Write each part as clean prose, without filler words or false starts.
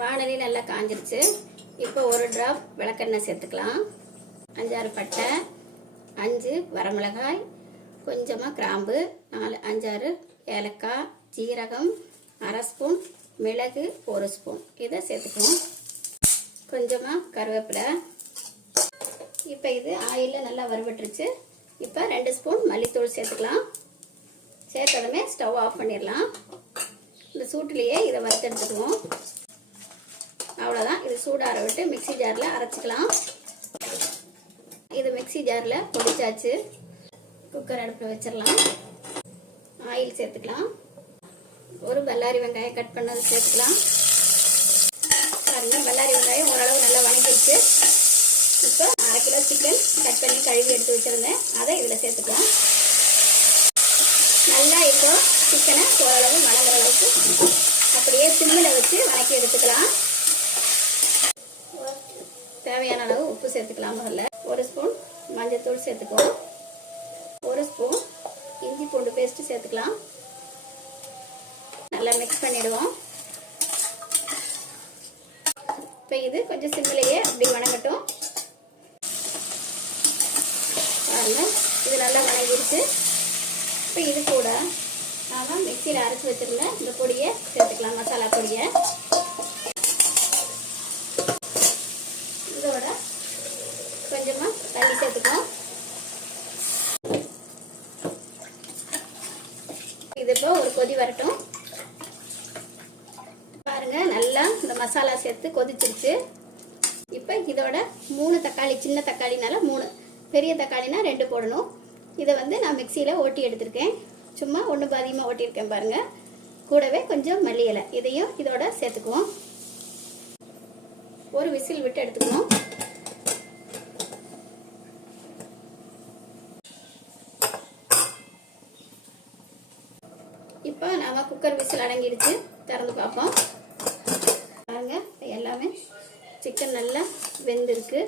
வானலி நல்லா காஞ்சிருச்சு. இப்போ ஒரு டிராப் விளக்கெண்ணெய் சேர்த்துக்கலாம். 5-6 பட்டை, 5 வரமிளகாய், கொஞ்சமாக கிராம்பு, 4-5-6 ஏலக்காய், ஜீரகம், 1/2 ஸ்பூன் மிளகு, 1 ஸ்பூன் இதை சேர்த்துக்கணும். கொஞ்சமாக கருவேப்பிலை. இப்போ இது ஆயிலில் நல்லா வறுபட்டுருச்சு. இப்போ 2 ஸ்பூன் மல்லித்தூள் சேர்த்துக்கலாம். சேர்த்ததுமே ஸ்டவ் ஆஃப் பண்ணிடலாம். இந்த சூட்டிலேயே இதை வறுத்தெடுத்துக்குவோம். அவ்வளோதான். இது சூடார விட்டு மிக்சி ஜாரில் அரைச்சிக்கலாம். இது மிக்சி ஜாரில் பொடிச்சாச்சு. குக்கர் அடுப்பில் வச்சிடலாம். ஆயில் சேர்த்துக்கலாம். ஒரு பல்லாரி வெங்காயம் கட் பண்ணது சேர்த்துக்கலாம். பாருங்கள், பல்லாரி வெங்காயம் ஓரளவு நல்லா வணங்கிடுச்சு. இப்போ 1/2 கிலோ சிக்கன் கட் பண்ணி கழுவி எடுத்து வச்சுருந்தேன், அதை இதில் சேர்த்துக்கலாம். நல்லா இப்போ சிக்கனை ஓரளவு வணங்குற அளவுக்கு அப்படியே சிம்மில் வச்சு வணக்கி எடுத்துக்கலாம். தேவையான அளவு உப்பு சேர்த்துக்கலாம். முதல்ல 1 ஸ்பூன் மஞ்சள்தூள் சேர்த்துக்குவோம். 1 ஸ்பூன் இஞ்சி பூண்டு பேஸ்ட் சேர்த்துக்கலாம். நல்லா மிக்ஸ் பண்ணிடுவோம். இப்போ இது கொஞ்சம் சிம்மிலேயே அப்படி வணங்கட்டும். பாருங்க, இது நல்லா வணங்கிடுச்சு. இப்போ இது கூட நாம் மிக்சியில் அரைச்சி வச்சிருந்த இந்த பொடியை சேர்த்துக்கலாம், மசாலா பொடியை. இதோட கொஞ்சமாக தண்ணி சேர்த்துக்கலாம். இது இப்போ ஒரு கொதி வரட்டும். பாருங்க, நல்லா இந்த மசாலா சேர்த்து கொதிச்சிருச்சு. இப்போ இதோட 3 தக்காளி, சின்ன தக்காளினால 3, பெரிய தக்காளினா 2 போடணும். இதை நான் மிக்சியில் ஓட்டி எடுத்திருக்கேன். சும்மா 1 பாதியமாக ஓட்டியிருக்கேன் பாருங்க. கூடவே கொஞ்சம் மல்லி இலை, இதையும் இதோட சேர்த்துக்குவோம். ஒரு விசில் விட்டு எடுத்துக்கணும். இப்போ நாம குக்கர் விசில் அடங்கிடுச்சு. திறந்து பார்ப்போம். பாருங்க, எல்லாமே சிக்கன் நல்லா வெந்திருக்கு.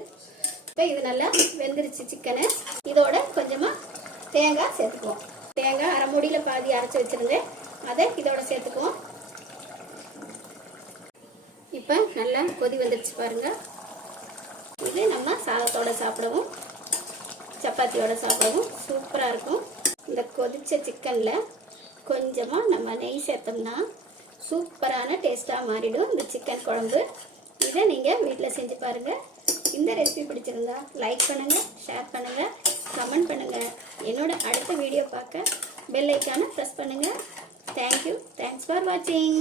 இப்போ இது நல்லா வெந்துருச்சு சிக்கனு. இதோட கொஞ்சமாக தேங்காய் சேர்த்துக்குவோம். தேங்காய் 1/2 மூடியில் பாதி அரைச்சி வச்சுருந்தேன், அதை இதோட சேர்த்துக்குவோம். இப்போ நல்லா கொதி வந்துடுச்சு பாருங்க. இது நம்ம சாதத்தோட சாப்பிடவும் சப்பாத்தியோட சாப்பிடவும் சூப்பராக இருக்கும். இந்த கொதிச்ச சிக்கனில் கொஞ்சமாக நம்ம நெய் சேர்த்தோம்னா சூப்பரான டேஸ்ட்டாக மாறிடும் இந்த சிக்கன் குழம்பு. இதை நீங்கள் வீட்டில் செஞ்சு பாருங்கள். இந்த ரெசிபி பிடிச்சிருந்தா லைக் பண்ணுங்கள், ஷேர் பண்ணுங்கள், கமெண்ட் பண்ணுங்கள். என்னோட அடுத்த வீடியோ பார்க்க பெல் ஐக்கானை ப்ரெஸ் பண்ணுங்கள். தேங்க்யூ. தேங்க்ஸ் ஃபார் வாட்சிங்.